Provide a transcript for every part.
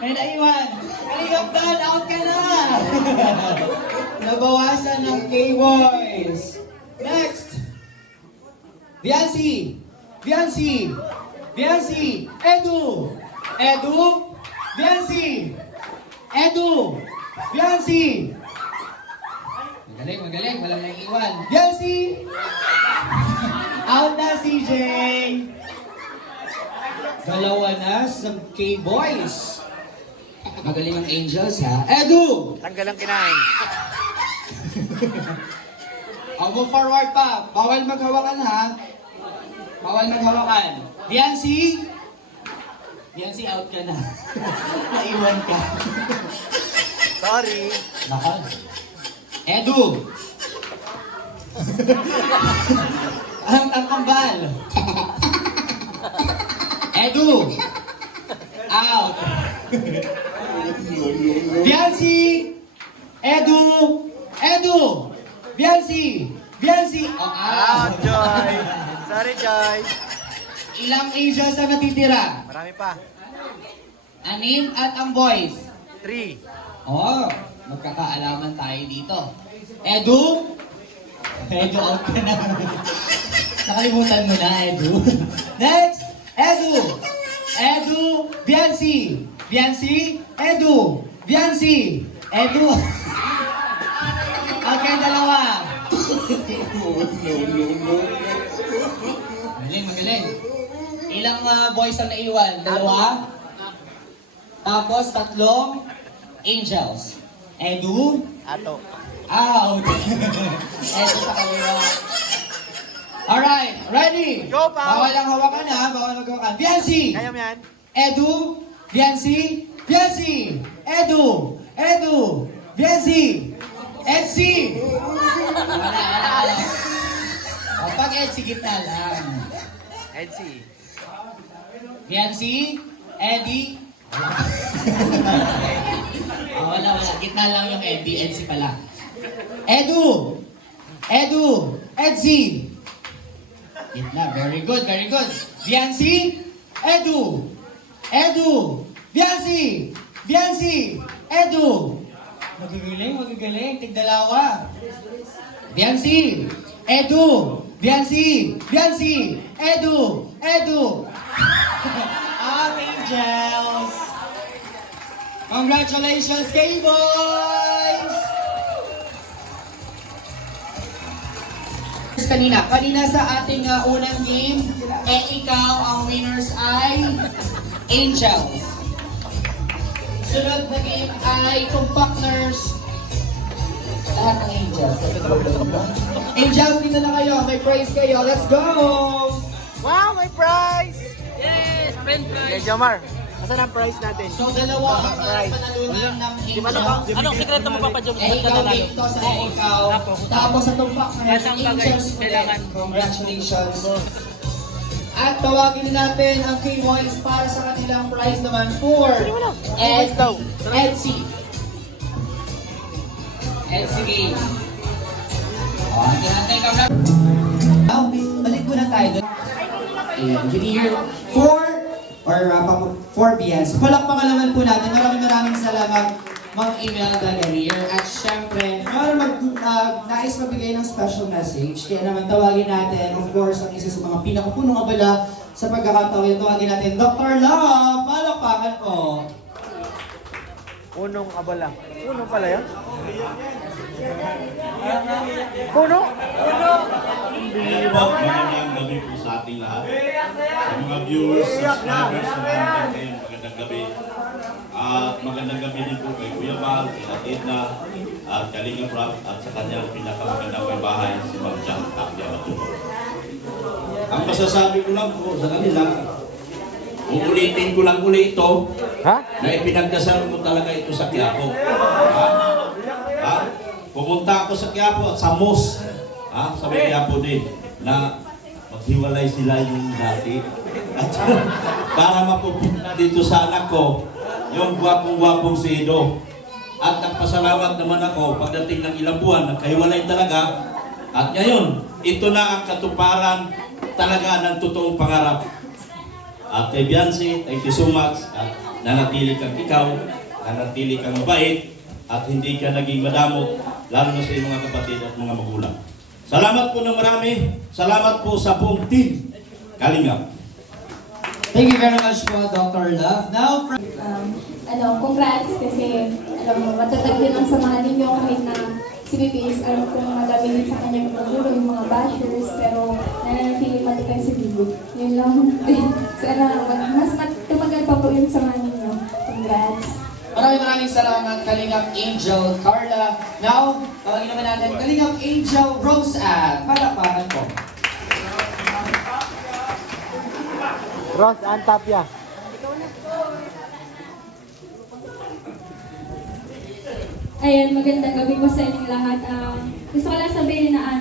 May naiwan. Kalingap doon, out ka na. Nabawasan ng K-Boys. Next. Viancy. Viancy. Viancy. Edu. Edu. Viancy. Edu. Viancy. Magaling, magaling. Walang naiiwan. Viancy. Out na, CJ. Dalawa na sa K-Boys. Magaling ang Angels, ha? Edu! Tanggal ang kinain. Move forward pa. Bawal maghawakan, ha? Bawal maghawakan. Viancy! Viancy, out ka na. Naiwan ka. Sorry. Naka. Edu! Ang kambal. Edu! Out! Viancy! Edu! Edu! Viancy! Viancy! Oh, Ah, out! Joy. Sorry, Joy. Ilang Angels ang natitira? Marami pa. 6 at ang boys. 3. Oh, magkakaalaman tayo dito. Edu? Edu, out ka na. Nakalimutan mo na, Edu. Next! Edu! Edu! Viancy! Viancy! Edu! Viancy! Edu! Okay, dalawa. Magaling, magaling. Ilang boys ang naiwan? Dalawa? Tapos, 3 Angels. Edu? Ato. Out! Edu sa kaliwa. Alright, ready? Go, Pao! Bawal ang hawakan, ha? Bawal maghawakan. Viancy! Kaya mo yan? Edu! Viancy! Viancy! Edu! Edu! Viancy! Edsy! Wala. O, pag Edsy, gitna lang. Edsy. Viancy! Eddie! Wala. Gitna lang yung Eddie. Edsy pala. Edu! Edu! Edsy! Gitna. Very good, very good. Viancy! Edu! Edu! Viancy! Viancy! Edu! Magagaling. Tigdalawa. Viancy! Edu! Viancy! Viancy! Edu! Edu! Angels! Congratulations, K-Boys! Kanina sa ating unang game, ikaw ang winners ay Angels. Sunod na game ay itong partners. Lahat ng Angels. Angels, dito na kayo. May prize kayo. Let's go! Wow, may prize! Yes! Friend Okay, prize! Jomar. Asan ang prize natin? So, dalawa ang panalunan ng Di ba na- Angels. Anong sekreto mo, Papa Joe? Ikaw dito sa ikaw. Tapos sa itong partners, Lahat ng bagay Angels ulit. kailangan. Congratulations. At tawagin natin ang K-Boys para sa kanilang prize naman for Edsy. Edsy game. Natin balik muna tayo doon. Can you hear? For BS. Palakpakan naman po natin. Maraming salamat Ma'am Imelda Gallier. At syempre, nais magbigay ng special message. Kaya naman tawagin natin, of course, ang isa sa mga pinakapunong abala sa pagkakataon. Tawagin natin, Dr. Love. Palakpakan po. Punong abala. Puno pala yan? Puno? Magandang gabi po sa ating lahat. Sa mga viewers, subscribers, magandang kayo, magandang gabi. At magandang gabi din po kay Kuya Mal, kay Edna, at Kalinga Prab, at sa kanyang pinakamagandang may bahay, si Ma'am Jang Takyamaturo. Ang masasabi ko lang po sa kanila, uulitin ko lang uli ito, Ha? na ipinagdasal ko talaga ito sa Quiapo. Ha? Pumunta ako sa Quiapo at sa MOS, sa may Quiapo din, na maghiwalay sila yung dati. At para mapupunta dito sa anak ko, yung gwapong-gwapong si Edo. At nagpasalamat naman ako pagdating ng ilang buwan, nagkahiwalay talaga. At ngayon, ito na ang katuparan talaga ng totoong pangarap. At kay Biancy, thank you so much. At nanatili kang ikaw, nanatili kang mabait, at hindi ka naging madamot, lalo na sa iyong mga kapatid at mga magulang. Salamat po ng marami. Salamat po sa buong team Kalingap. Thank you very much po, Dr. Love. Now, Congrats kasi, matatag din ang samahan ninyo kahit na si Bibi is, kung madami din sa kanyang magulo, yung mga bashers, pero nananatili matipay si Bibi. Yun lang din. Sana, mas tumagal pa po yung samahan ninyo. Congrats. maraming salamat, Kalingap Angel Carla. Now, tawagin naman natin, Kalingap Angel Rose Ann. Palakpakan po. Ross and Tapia. Ayan, magandang gabi po sa inyong lahat. Gusto ko lang sabihin na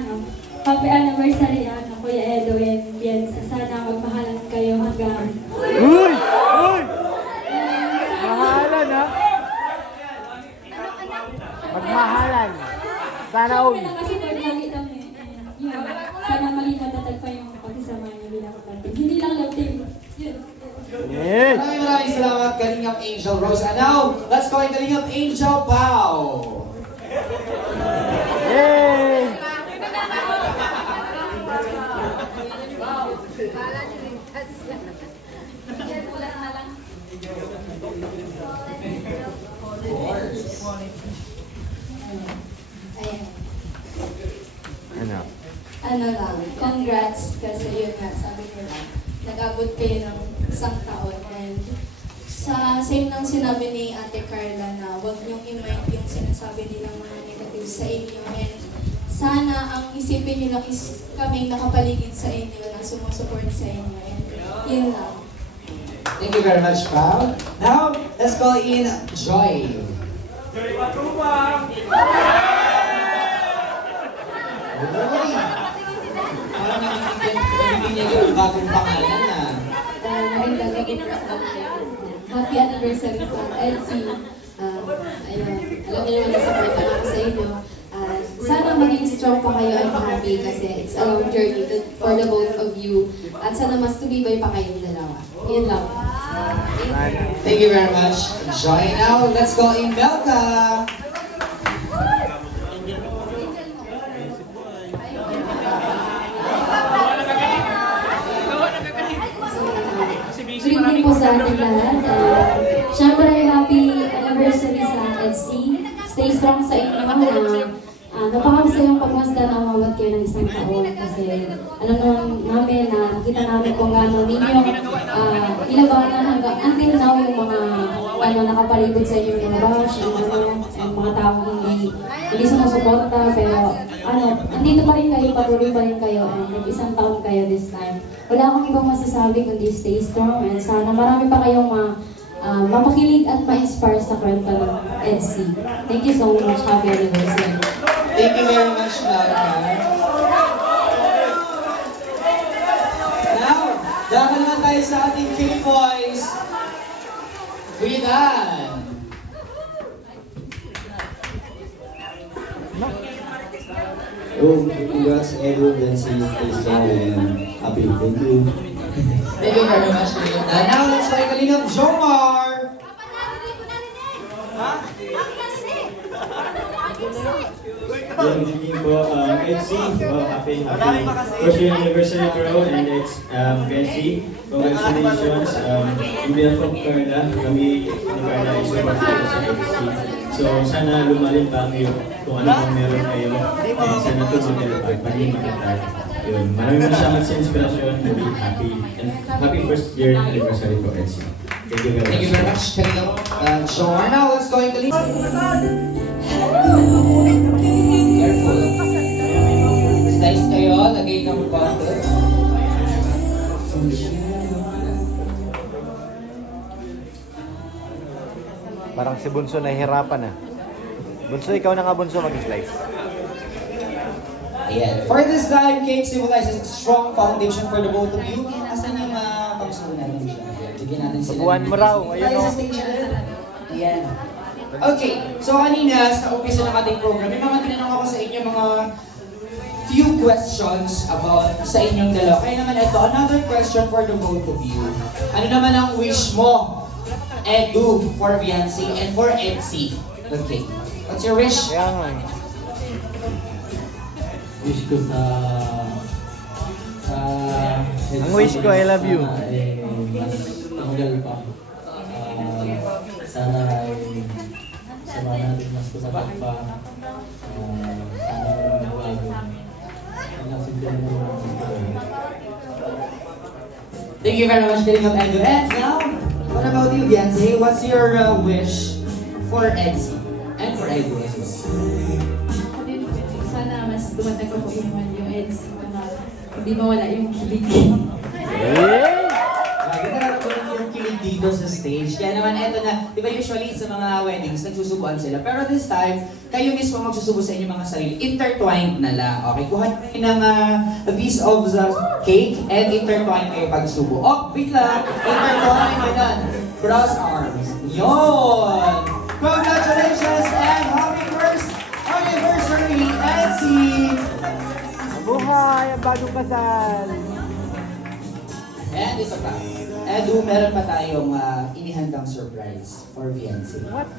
happy anniversary Kuya Edo and Bienza. Sana magmahalan kayo hanggang... Uy! Uy! Mahalan ha? Magmahalan. Sana all. Kasi lagi kami. Yun. Sana maging matatag pa yung pagsasama niyo bilang kapatid. Hindi lang love team. Yun. Yes! Maraming salamat, Kalingap Angel Rose. And now, let's call it Kalingap Angel Pao. Yay! Ayan. Ano? Congrats kasi yun nga, sabi nila, nag-abot kayo ng isang taon and sa same ng sinabi ni Ate Carla na huwag niyong i-mind yung sinasabi nilang mga negative sa inyo and sana ang isipin niyo lang is kaming nakapaligid sa inyo na sumusupport sa inyo and yun lang. Thank you very much, Pao. Now, let's call in Joy. Uy! Parang hindi niya yung bagong pangalan na. Magandang gabi po sa atin. Happy anniversary sa LC. Ayun, alam niyo naman na support na ako sa inyo. Sana maging strong pa kayo and happy kasi it's a long journey for the both of you. At sana mas tumibay pa kayong dalawa. Yun lang. Thank you very much, Joy. Now, let's call in Belka. Good evening po sa ating lahat. Siyempre, happy anniversary sa LC. Stay strong sa inyo napakasayang pagmasdan na umabot kayo ng isang taon kasi alam naman namin na nakita namin kung gaano ninyo ilabanan hanggang until now yung mga nakapalibot sa inyo yung mga bash, yung mga taong hindi sumusuporta pero andito pa rin kayo, patuloy pa rin kayo and nag-isang taon kayo this time. Wala akong ibang masasabi kundi stay strong and sana marami pa kayong mapakilig at ma-inspire sa kwento ng EDC. Thank you so much. Happy anniversary. Thank you very much, Belka. Now, dahil naman tayo sa ating K-Boys. Ridan. Congrats everyone, stay strong and happy. Thank you. Thank you very much, Ridan. Now, let's try Kalingap Jomar. Good evening po, Etsy. Happy first year anniversary bro, and it's Etsy. Congratulations. On behalf of Carla, kami ni Carla is supported sa Etsy. So sana lumalim pa kayo kung ano pang meron kayo. And sana tumagal pa, paging matatag. Yun, maraming salamat sa inspirasyon to be happy. And happy first year anniversary po, Etsy. Thank you very much. Thank you very much, Kalingap Jomar. Now, let's go in Kalingap. Careful. Slice kayo, lagay ng bottle. Parang si Bunso nahihirapan ah. Bunso, ikaw na nga Bunso mag-slice. Ayan. For this time, Cake symbolizes a strong foundation for the both of you. Asan yung pangsunan natin siya? Bigyan natin sila. Baguhan mo raw. Ayun Tayo o. sa stage na. Ayan. Okay. So kanina, sa umpisa ng ating program, may mga tinanong ako sa inyo mga few questions about sa inyong dalawa. Kaya naman ito, another question for the both of you. Ano naman ang wish mo Edu for Viancy and for EDC. Okay. What's your wish? Kaya nga eh. Wish ko sa Ang wish ko, I love you. Sana ay mas tanggal pa. Sana ay sama natin mas kusapat pa. Sana ay magbago. Sana simple na naman. Thank you very much, Kalingap Edu. And now, what about you, Viancy? What's your wish for EDC and for Edu as well? Ako din, sana mas tumatag ko naman yung EDC na hindi mawala yung kilig. Ganda na ko yung kilig dito sa stage. Kaya naman, eto na, di ba usually sa mga weddings, nagsusubuan sila. Pero this time, kayo mismo magsusubo sa inyong mga sarili. Intertwined na lang. Okay, kuha kayo ng a piece of the cake and intertwine kayo pagsubo. Oh, wait lang. Intertwine, ganyan. Cross arms. Yon! Congratulations and happy first anniversary, NC! Buhay! Ang bagong kasal! And ito pa. Edu, meron pa tayong inihandang surprise for Viancy. What?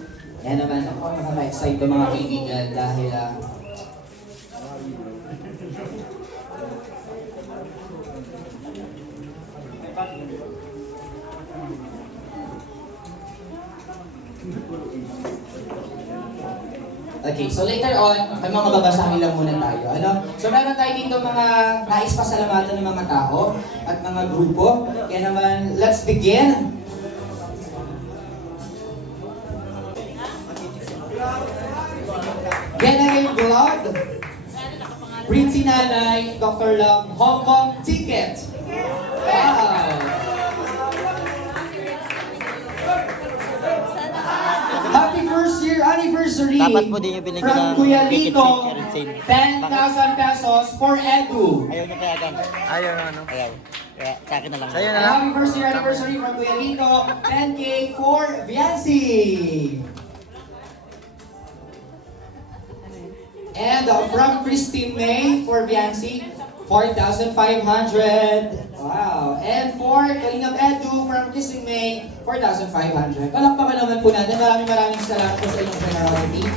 Yan naman, ako nakaka-excite mga kaibigan dahil okay, so later on, may mga babasahin lang muna tayo. Ano? So meron tayo dito mga nais pasalamatan ng mga tao at mga grupo. Kaya naman, let's begin. Ganay Vlog, Prince Nanay, Dr. Love, Hong Kong Ticket. Wow! Happy first year anniversary Dapat po din yung binigyan from ng Kuya ticket Lito, si Karen Singh. 10,000 pesos for Edu. Ayaw niya kaya gan. Ayaw na ano. Ayaw. Kaya sa akin na lang. Sa'yo na And lang. happy first year anniversary from Kuya Lito, 10K for Viancy. And from Christine May for Viancy, 4,500. Wow. And for Kalingap Edu from Christine May, 4,500. Palakpakan naman po natin. Maraming salamat po sa inyong generosity.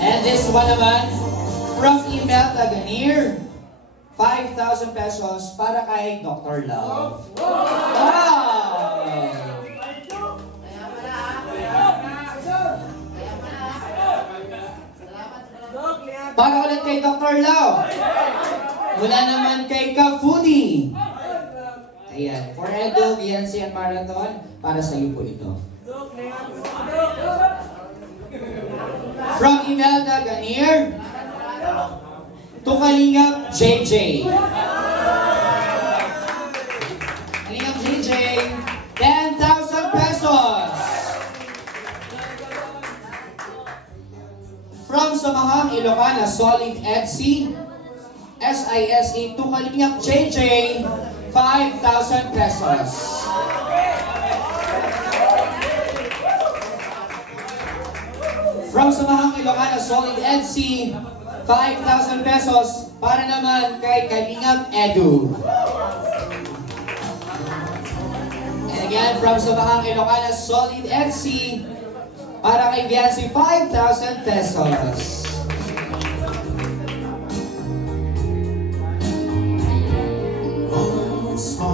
And this one naman, from Imelda Ganir, 5,000 pesos para kay Dr. Love. Wow! Para ulit kay Dr. Lau. Mula naman kay Ka-Foodie. Ayan. For Edo, Viancy, and Marathon, para sa iyo po ito. From Imelda Ganir, to Kalingap JJ. Kalingap JJ, 10,000 pesos. From Samahang Ilocana, Solid EDC, SISE to Kalingap JJ, 5,000 pesos. From Samahang Ilocana, Solid EDC, 5,000 pesos para naman kay Kalingap Edu. And again, from Samahang Ilocana, Solid EDC, para kay Viancy, 5,000 pesos.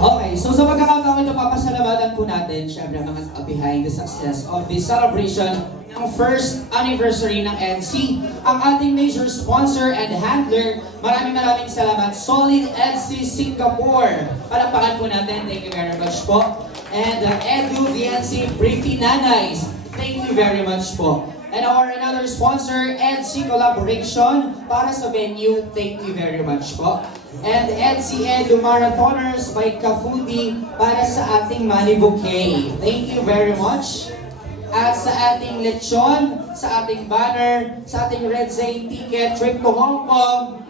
Okay, so sa pagkakataon ito, papasalamatan po natin, syempre, mga behind the success of this celebration ng first anniversary ng NC. Ang ating major sponsor and handler, maraming salamat, Solid NC Singapore. Palakpakan po natin, thank you very much po. And Edu, VNC, Pretty Nanays, thank you very much po. And our another sponsor, NC Collaboration, para sa venue, thank you very much po. And NC Edu Marathoners by Ka-Foodie para sa ating money bouquet. Thank you very much. At sa ating lechon, sa ating banner, sa ating Red Zane ticket, trip to Hong Kong,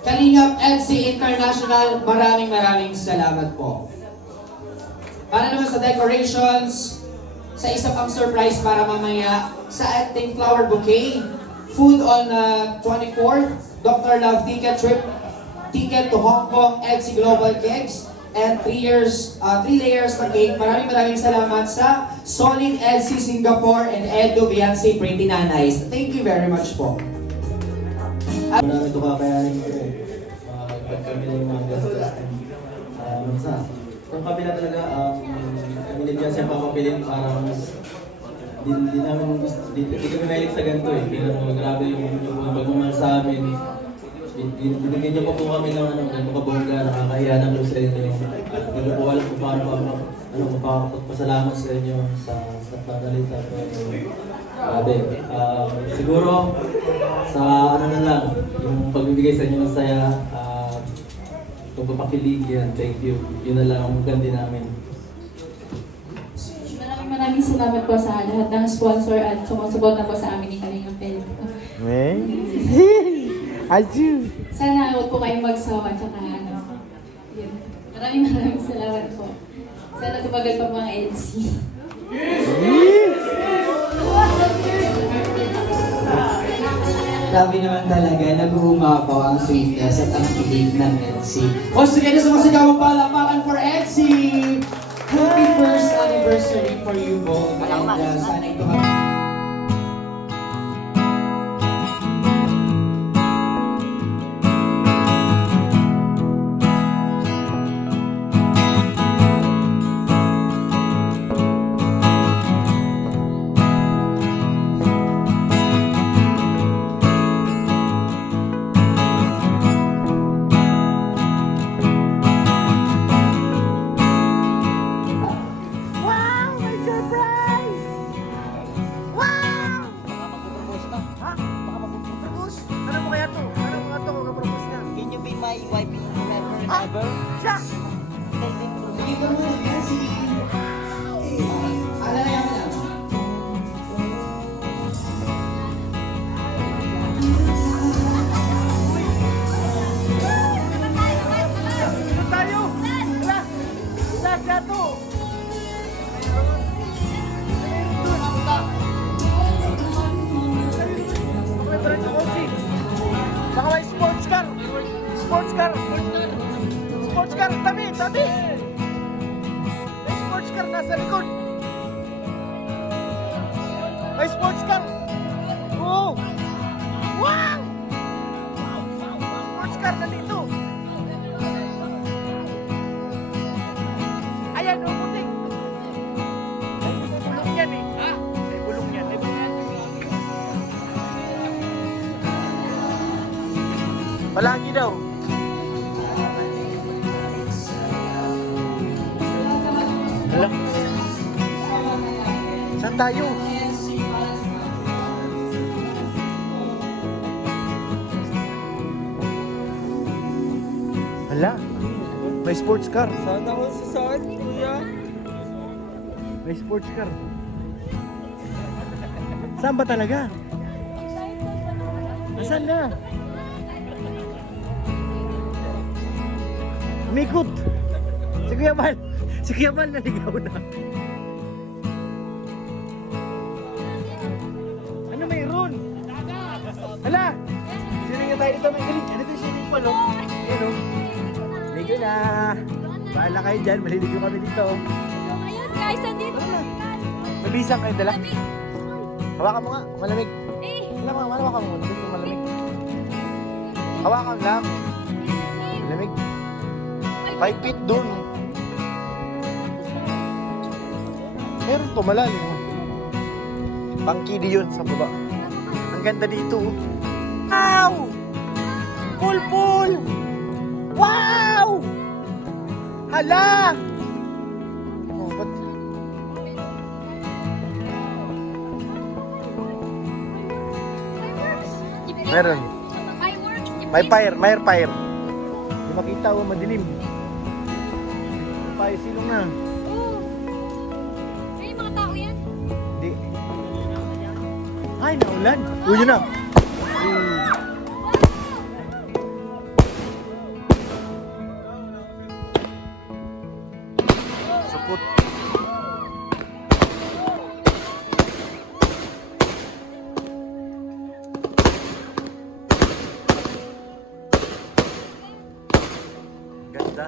Kalingap NC International, maraming salamat po. Para naman sa decorations, sa isa pang surprise para mamaya, sa ating flower bouquet, food on 24th, Dr. Love ticket trip, ticket to Hong Kong, NC Global Cakes, and 3 layers na cake. Maraming salamat sa Solid EDC Singapore and Edu Viancy Pretty Nanays. Thank you very much po. Marami ito kakayanin ko eh. Pagkabili yung mga gastos natin. Kung kabila talaga, kami din siya papabilin parang di namin gusto, di kami mahilig sa ganito eh. Pero grabe yung pagmamahal sa amin. Binigyan niyo pa po kami ng ganito kabongga, nakakahiya ng loob sa inyo. Hindi ko alam kung paano magpapasalamat sa inyo sa pagdalita ko. Grabe. Siguro, sa ano na lang, yung pagbibigay sa inyo ng saya, pagpapakilig yan, thank you. Yun na lang ang gandi namin. Maraming salamat po sa lahat ng sponsor at sumusuporta po sa amin ni Kalinga Pel. Aju! Sana huwag po kayong magsawa tsaka ano. Yun. Maraming salamat po. Sana tumagal pa mga LC. Grabe naman talaga, nag-uumapaw ang sweetness at ang kilig ng EDC. Once again, sumasigawang palakpakan for EDC! Happy first anniversary for you both. And sana ito Can you be my wife forever and ever? Sige ka muna, EDC! Alalayan mo lang. Baka may sports car! Sports car! Sports car! Tabi! Tabi! May sports car nasa likod! May sports car! Oo! Wow! Sports car na dito! Ayan, umuting! May bulong yan eh! Ha? May bulong yan! May bulong yan! Palagi daw. Hala. Saan tayo? Hala. May sports car. Saan ako sa saan, kuya? May sports car. Saan ba talaga? Nasaan na? Umikot! Si Kuya Bal! Si Kuya Bal naligaw na. Ano mayroon? Hala! Swimming na tayo dito. May galing. Ano ito yung swimming pool? Yan o. Ligo na! Bahala kayo dyan. Maliligo kami dito. Ayun guys, andito. Mabisang kayo dala. Hawakan mo nga. Malamig. Eh, Wala mo. Hawakan mo. Malamig. Hawakan lang. Malamig. 5 feet doon. Meron to malalim. Pangkidi yun sa baba. Ang ganda dito. Wow! Pool! Wow! Hala! Oh, ba't? Meron. fireworks. May fire. Hindi makita o madilim. May silong na. Oh. May mga tao yan. Hindi. Ay, naulan. Uy, yun na. Supot. Ganda.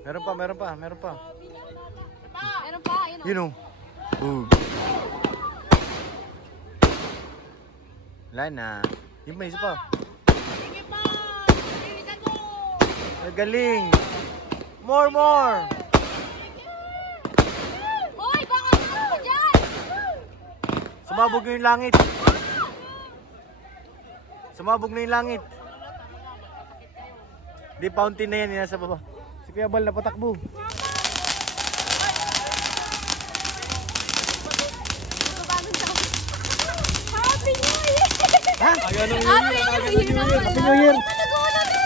Meron pa, meron pa, meron pa. Meron pa, ayun o. Yun o. Wala na. Yung may isa pa. Galing. More, more. Hoy, baka ka dyan! Sumabog na yung langit. Sumabog na yung langit. Di fountain na yan, yung nasa baba. Si Kuya Bal na patakbo. Happy New Year! Ha? Happy New Year! Happy New Year! Nag-uuna na!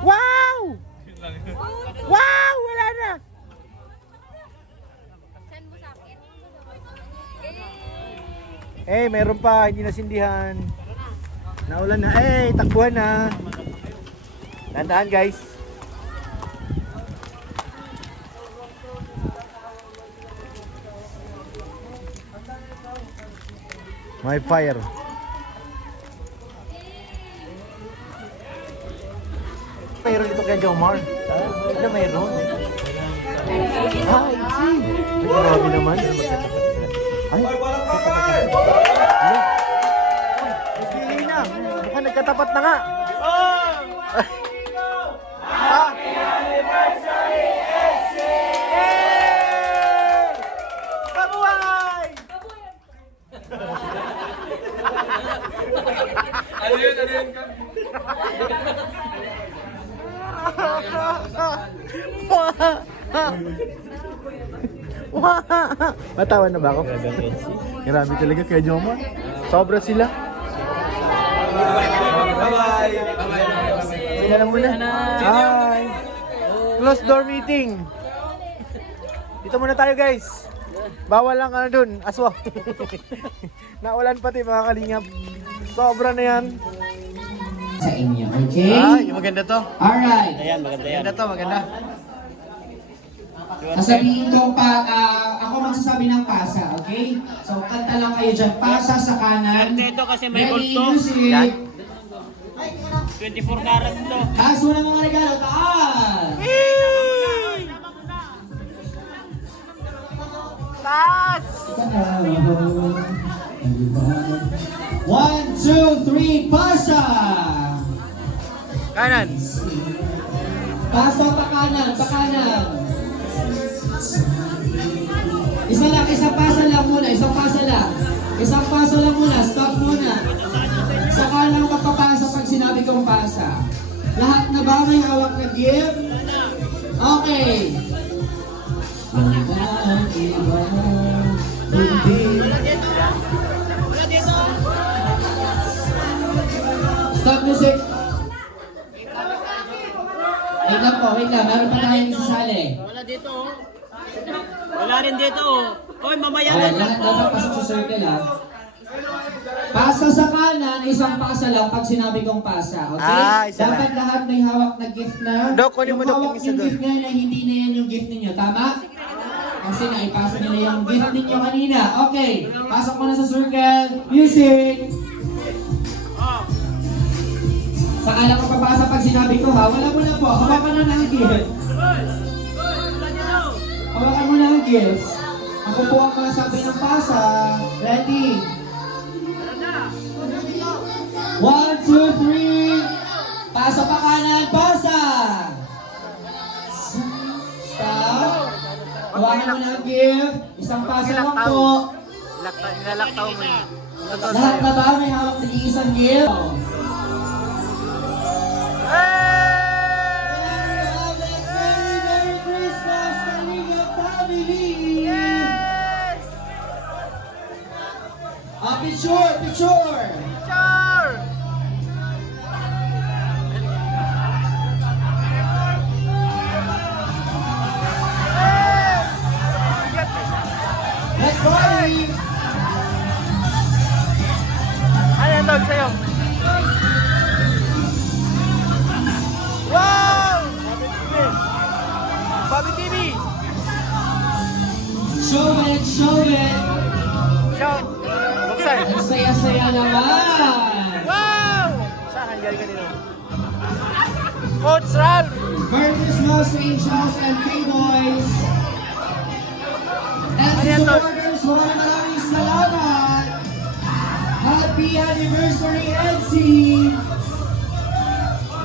Wow! Wow! Wala na! Send mo sa akin. Eh, meron pa, hindi nasindihan. Naulan na. Eh, takbuhan na. Tandaan guys. May fire. Mayroon dito kay Jomar. Ano mayroon? Ah, see. Grabe naman. Ay, Pili na. Mukhang nagkatapat na nga. Happy anniversary, SC! Mabuhay! Ano yun? Ano yun? Matawa na ba ako? Marami talaga kay Joma. Sobra sila. Bye-bye! Sila na muna. Hi! Close door meeting. Dito muna tayo guys. Bawal lang ano dun, aswang. Naulan pati mga kalingap. Sobra na yan. Sa inyo, okay? Ah, yung maganda to. Alright. Ayan, maganda yan. Maganda to, maganda. Sasabihin ko pa, ako magsasabi ng pasa, okay? So, kanta lang kayo dyan. Pasa sa kanan. Ito kasi may Ready, multo. music. 24 karat to. Taas mo ng mga regalo, taas! Taas! 1, 2, 3, pasa! Kanan. Pasa pa kanan, pa kanan. Isa lang, isang pasa lang muna, isang pasa lang. Isang pasa lang muna, stop muna. Saka lang magpapasa pag sinabi kong pasa. Lahat na ba may hawak na gift? Okay. Stop music. Wait lang po, wait lang. Meron pa tayong sasali. Wala dito oh. Wala rin dito oh. Oy, mamaya Okay, na lahat lang dapat pasok sa circle ha. Pasa sa kanan, isang pasa lang pag sinabi kong pasa, okay? Ah, isa lang. Dapat lahat may hawak na gift na. Dok, kunin mo, Yung Dok, hawak yung isa yung doon. gift ngayon ay hindi na yan yung gift ninyo, tama? Kasi naipasa nila yung gift ninyo kanina. Okay, pasok mo na sa circle. Music! Saka lang papasa pag sinabi ko ha. Wala mo na po. Hawakan na ng gift. Hawakan mo na ang gift. Ako po ang masabi ng pasa. Ready? 1, 2, 3. Pasa pa kanan. Pasa! Stop. Hawakan mo na ang gift. Isang pasa lang po. Nilalaktaw mo yun. Lahat na ba may hawak na isang gift? Merry Christmas, Kalinga family! Picture! Picture! Let's party! Ayan, dog, sa'yo. Wow! Bobby TV! Show it! Show it! Shout! Buksan! Ang saya-saya naman! Wow! galing kanino. Coach Ralph! Merry Christmas, Angels and K-Boys! And Ano sa yan, Tol? supporters, maraming salamat! Happy anniversary, NC!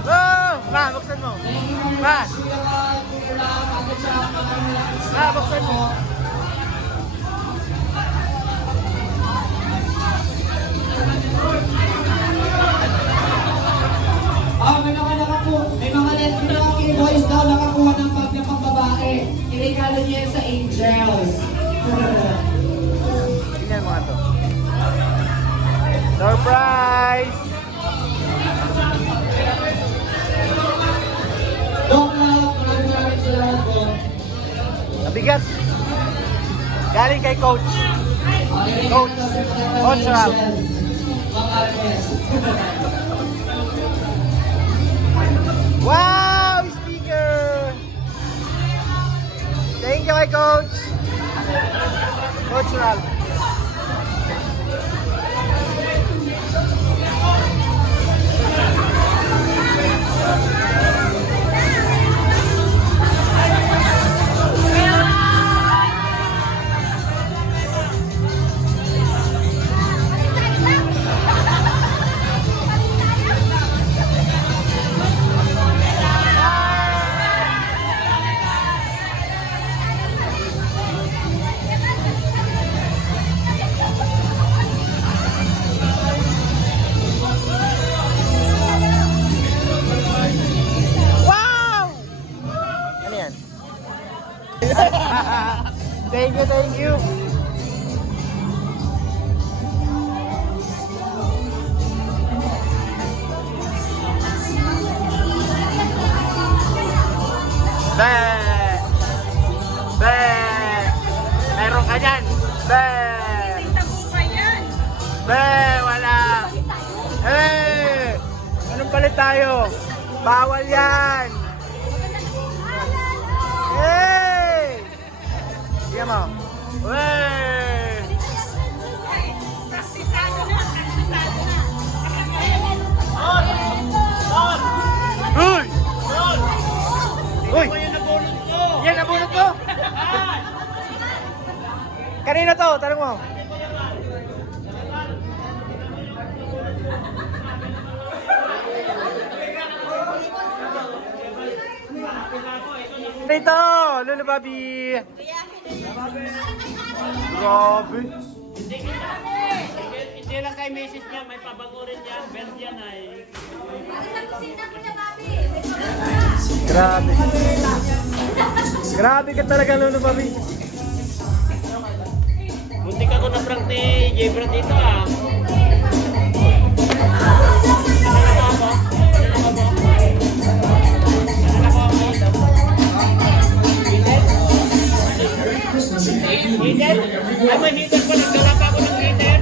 Oh! Ma, buksan mo. Thank you very Ma. much, Kuya Rod, Kuya Ralph, Ate Jack, maraming Ma, buksan mo. May mga K-Boys daw nakakuha ng bag na pang-babae. Iregalo niya yan sa Angels. Tingnan mo nga to. Surprise! Doc Ralph, maraming salamat po. Nabigat. Galing kay Coach. Coach. Coach Ralph. Mga Agnes. Wow! Speaker! Thank you kay Coach. Coach Ralph. Wow! Ano yan? Thank you, thank you. Be! Be! Meron ka dyan? Be! Be! Wala! Hey! Anong palit tayo? Bawal yan! Hey! Tingnan mo. Hey! Uy! Uy! Yan nabunot ko! Kanina to, tanong mo. Dito, Lolo Bobby. Grabe. Hindi lang kay message niya, may pabango rin yan. Belt yan ay. Grabe. Grabe ka talaga, Lolo Bobby. Muntik ako na prank ni J-Brad dito ah. Heater? Ay, may heater pa. Nagdala pa ako ng heater.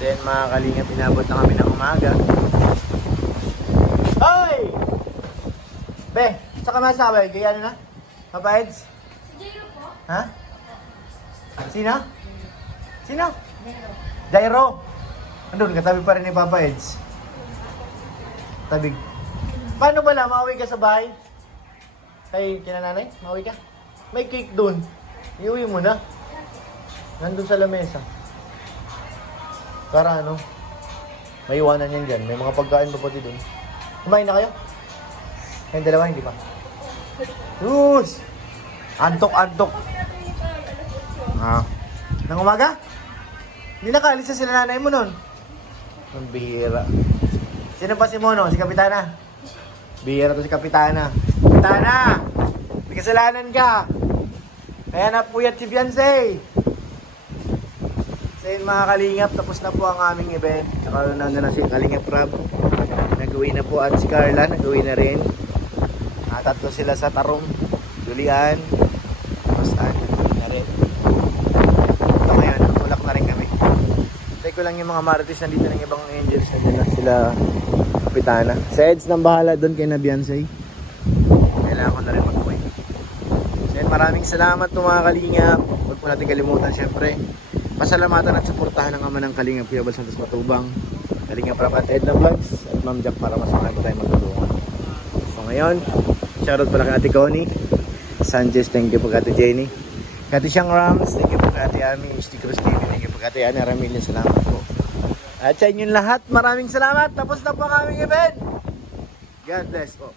Then mga kalingap, inabot na kami ng umaga. Hoy! Be, saka masabi, kaya ano na? Papa Eds? Ha? Sino? Sino? Jairo. Andun, katabi pa rin ni Papa Eds. Tabig. Paano ba lang? Mauwi ka sa bahay? Kay kinananay? Mauwi ka? May cake dun. Iuwi mo na. Nandun sa lamesa. Para ano? May iwanan yan dyan. May mga pagkain pa pati dun. Kumain na kayo? Kayong dalawa, hindi pa? Yus! Antok-antok. Ah. Nang umaga? Hindi nakaalis na sila nanay mo nun. Ang bihira. Sino pa si Mono? Si Kapitana? Bihira to si Kapitana. Kapitana! May kasalanan ka. Kaya napuyat si Beyonce. So yun mga kalingap, tapos na po ang aming event. Saka nandun na si Kalingap Rob. Nag-uwi na po at si Carla, nag-uwi na rin. Tatlo sila sa Tarong, Julian, tapos nag-uwi na rin. Ito ngayon, tulak na rin kami. Take ko lang yung mga Marites nandito ng ibang angels. Nandun na sila Kapitana. Si Eds nang bahala doon kay na Beyonce. kailangan ko na rin mag-uwi. So yun, maraming salamat po mga Kalingap. Huwag po natin kalimutan syempre. Pasalamatan at suportahan ng ama ng Kalingap, Kuya Bal Santos Matubang, Kalingap Rapat Edna Vlogs, at Ma'am Jack para mas marami tayong magtulungan. So ngayon, shoutout pala kay Ate Connie Sanchez, thank you po kay Ate Jenny, kay Ate Siang Rams, thank you po kay Ate Ami, Sti Cruz TV, thank you po kay Ate Ana Ramilya, salamat po. At sa inyong lahat, maraming salamat. Tapos na po ang aming event. God bless po.